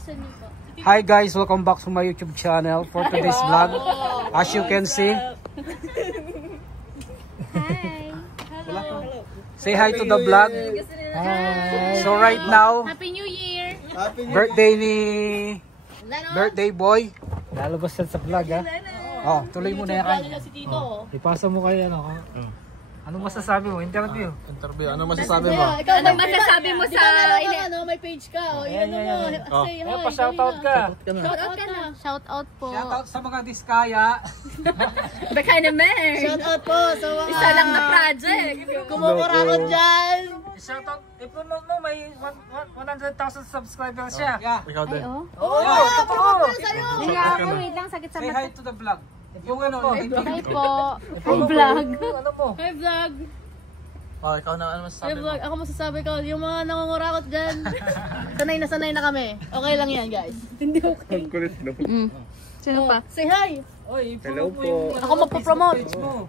buksan niyo po. Hi guys, welcome back to my YouTube channel for today's vlog. As you can see, Hi. say hi to the vlog. So right now, Happy New Year. birthday ni birthday boy. Lalabas yan sa vlog ha. Oh, tuloy mo na yan. Ipasa mo kayo ano. Anong masasabi mo? Interview. Ano masasabi mo? Ano masasabi mo sa... may page ka. O, yan mo. Say hi. Ay, pa-shoutout ka. Shoutout ka na. Shoutout po. Shoutout sa mga diskaya. Baka naman. Shout out po sa mga Isa lang na project. kumukurakot dyan. Shoutout. I-promote mo, may 100,000 subscribers siya. Yeah. Ikaw din. Totoo. Hindi ako, wait lang, sakit sa Say mata. hi to the vlog. Yung ano, Hi po. Hi vlog. Ano mo? Hi vlog. Oh, ikaw na ano Hi masasabi mo? vlog. Ako masasabi ko, yung mga nangungurakot dyan. sanay na kami. Okay lang yan guys. Hindi okay. Sino pa? Say hi. Hello po. Ako magpo-promote. mo.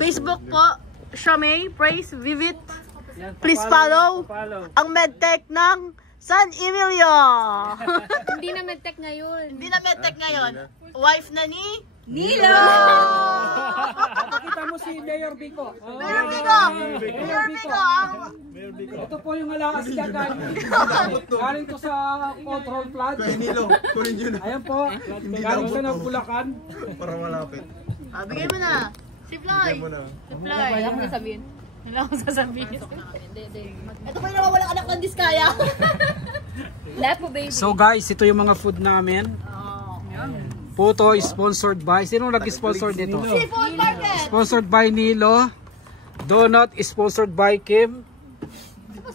Facebook po. Shamay, Praise, Vivid. Please follow ang medtech ng San Emilio. Hindi na medtech ngayon. Hindi na medtech ngayon. Wife na ni Nilo! Nakita mo si Mayor Bico. Mayor Bico. Mayor Bico. Ito po yung alakas niya galing to sa control plant. Nilo, kunin yun. Ayan po, galing sa ng Bulacan. Para malapit. Bigay mo na. Si Fly. Mo na. Si Fly. Wala akong sasabihin. Wala akong sasabihin. Ito pa yung nawawala anak ng Diskaya. Lepo baby. So guys, ito yung mga food namin. Photo sponsored by, sino nag-sponsor dito? Seafood Market. Sponsored by Nilo. Donut sponsored by Kim.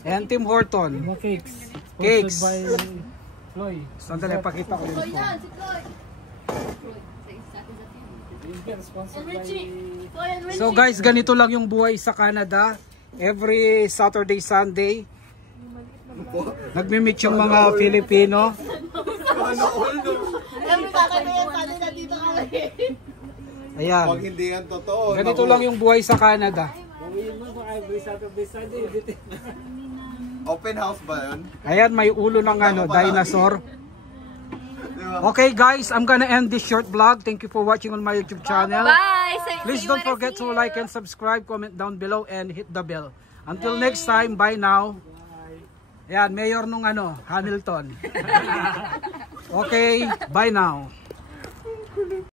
And Tim Horton. Mga cakes. Cakes. Sponsored by Floy. Sandali, pakita ko yun po. Yan, si Chloe. Sponsored And Richie. Chloe and Richie. So guys, ganito lang yung buhay sa Canada. Every Saturday, Sunday, nagmi-meet yung mga Filipino. Every Saturday yan, Sunday na dito kami. Ayan. Pag hindi yan totoo. Ganito lang yung buhay sa Canada. Every Saturday, Sunday. Open house ba yun? Ayan, may ulo ng dinosaur. Okay guys, I'm gonna end this short vlog. Thank you for watching on my YouTube channel. Bye! Please don't forget to like and subscribe, comment down below, and hit the bell. Until next time, bye now. Ayan, mayor nung Hamilton. Okay, bye now.